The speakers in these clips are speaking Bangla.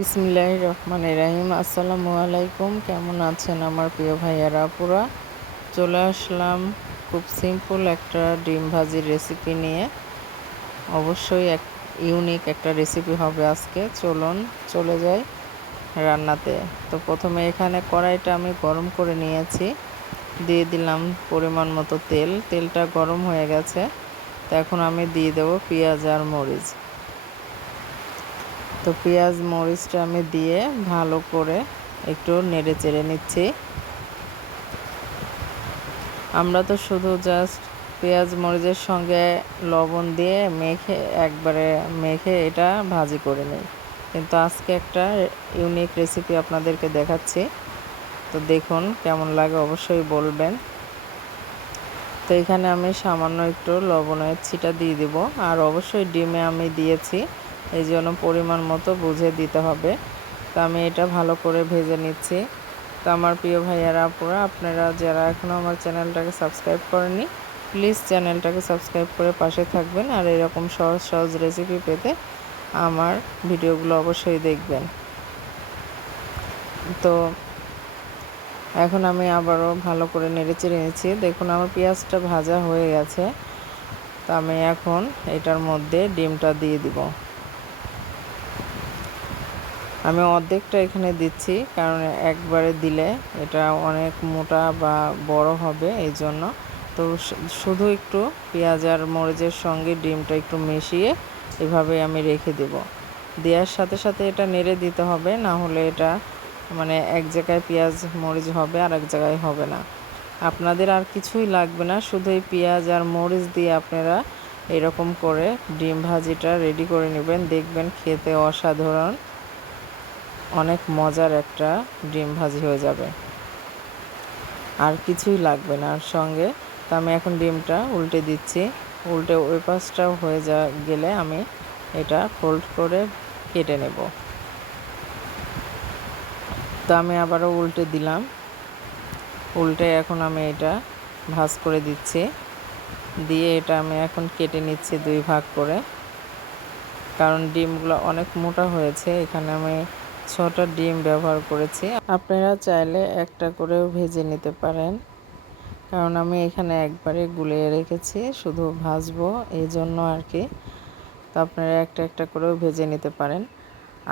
বিসমিল্লাহ রহমান রাহিম। আসসালামু আলাইকুম। কেমন আছেন আমার প্রিয় ভাইয়ারা পুরা চলে আসলাম খুব সিম্পল একটা ডিম ভাজির রেসিপি নিয়ে। অবশ্যই এক ইউনিক একটা রেসিপি হবে আজকে। চলুন, চলে যাই রান্নাতে। তো প্রথমে এখানে কড়াইটা আমি গরম করে নিয়েছি। দিয়ে দিলাম পরিমাণ মতো তেল। তেলটা গরম হয়ে গেছে। তো এখন আমি দিয়ে দেবো পেঁয়াজ আর মরিচ। তো পেঁয়াজ মরিচটা আমি দিয়ে ভালো করে একটু নেড়ে চেড়ে নিচ্ছি। আমরা তো শুধু জাস্ট পেঁয়াজ মরিচের সঙ্গে লবণ দিয়ে মেখে একবারে মেখে এটা ভাজি করে নিই। কিন্তু আজকে একটা ইউনিক রেসিপি আপনাদেরকে দেখাচ্ছি। তো দেখুন কেমন লাগে অবশ্যই বলবেন। তো এখানে আমি সামান্য একটু লবণের ছিটা দিয়ে দিব। আর অবশ্যই ডিমে আমি দিয়েছি এই জন্য পরিমাণ মতো বুঝে দিতে হবে। তো আমি এটা ভালো করে ভেজে নিচ্ছি। তো আমার প্রিয় ভাইয়ারা, আপুরা, আপনারা যারা এখনও আমার চ্যানেলটাকে সাবস্ক্রাইব করেনি প্লিজ চ্যানেলটাকে সাবস্ক্রাইব করে পাশে থাকবেন আর এরকম সহজ সহজ রেসিপি পেতে আমার ভিডিওগুলো অবশ্যই দেখবেন। তো এখন আমি আবারও ভালো করে নেড়ে চেড়ে নিচ্ছি। দেখুন, আমার পেঁয়াজটা ভাজা হয়ে গেছে। তো আমি এখন এটার মধ্যে ডিমটা দিয়ে দিব। আমি অর্ধেকটা এখানে দিচ্ছি, কারণ একবারে দিলে এটা অনেক মোটা বা বড় হবে এই জন্য তো শুধু একটু পেঁয়াজ আর মরিচের সঙ্গে ডিমটা একটু মিশিয়ে এভাবে আমি রেখে দেব। দেওয়ার সাথে সাথে এটা নেড়ে দিতে হবে, না হলে এটা মানে এক জায়গায় পেঁয়াজ, মরিচ হবে আর এক জায়গায় হবে না। আপনাদের আর কিছুই লাগবে না, শুধু এই পেঁয়াজ আর মরিচ দিয়ে আপনারা এরকম করে ডিম ভাজিটা রেডি করে নেবেন। দেখবেন খেতে অসাধারণ। অনেক মজার একটা ডিম ভাজি হয়ে যাবে। আর কিছুই লাগবে না। আর সঙ্গে তো আমি এখন ডিমটা উল্টে দিচ্ছি। উল্টে ওই পাশটাও হয়ে যা, গেলে আমি এটা ফোল্ড করে কেটে নেব। তো আমি আবারও উল্টে দিলাম। উল্টে এখন আমি এটা ভাজ করে দিচ্ছি। দিয়ে এটা আমি এখন কেটে নিচ্ছি দুই ভাগ করে। কারণ ডিমগুলো অনেক মোটা হয়েছে। এখানে আমি ছটা ডিম ব্যবহার করেছি। আপনারা চাইলে একটা করেও ভেজে নিতে পারেন। কারণ আমি এখানে একবারে গুলিয়ে রেখেছি, শুধু ভাজবো এই জন্য আর কি। তো আপনারা একটা একটা করেও ভেজে নিতে পারেন।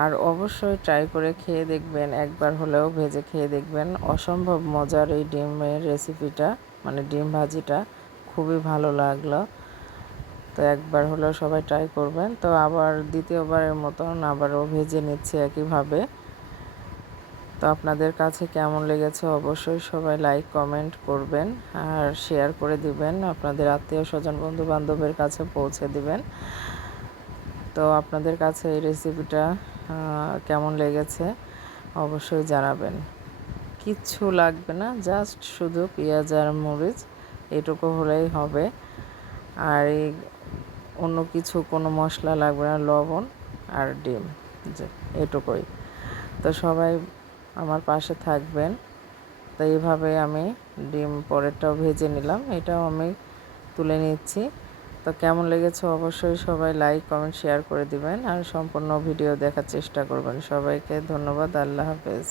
আর অবশ্যই ট্রাই করে খেয়ে দেখবেন, একবার হলেও ভেজে খেয়ে দেখবেন। অসম্ভব মজার এই ডিমের রেসিপিটা মানে ডিম ভাজিটা, খুবই ভালো লাগল। তো একবার হলেও সবাই ট্রাই করবেন। তো আবার দ্বিতীয়বারের মতন আবারও ভেজে নিচ্ছে একইভাবে। তো আপনাদের কাছে কেমন লেগেছে অবশ্যই সবাই লাইক কমেন্ট করবেন আর শেয়ার করে দিবেন। আপনাদের আত্মীয় স্বজন বন্ধু বান্ধবের কাছে পৌঁছে দিবেন। তো আপনাদের কাছে এই রেসিপিটা কেমন লেগেছে অবশ্যই জানাবেন। কিচ্ছু লাগবে না জাস্ট শুধু পেঁয়াজ আর মরিচ, এটুকু হলেই হবে। আর এই অন্য কিছু কোনো মশলা লাগবে না, লবণ আর ডিম, যে এটুকুই। তো সবাই আমার পাশে থাকবেন। তো এইভাবে আমি ডিম পরেরটাও ভেজে নিলাম, এটাও আমি তুলে নিচ্ছি। তো কেমন লেগেছে অবশ্যই সবাই লাইক, কমেন্ট, শেয়ার করে দিবেন আর সম্পূর্ণ ভিডিও দেখার চেষ্টা করবেন। সবাইকে ধন্যবাদ, আল্লাহ হাফেজ।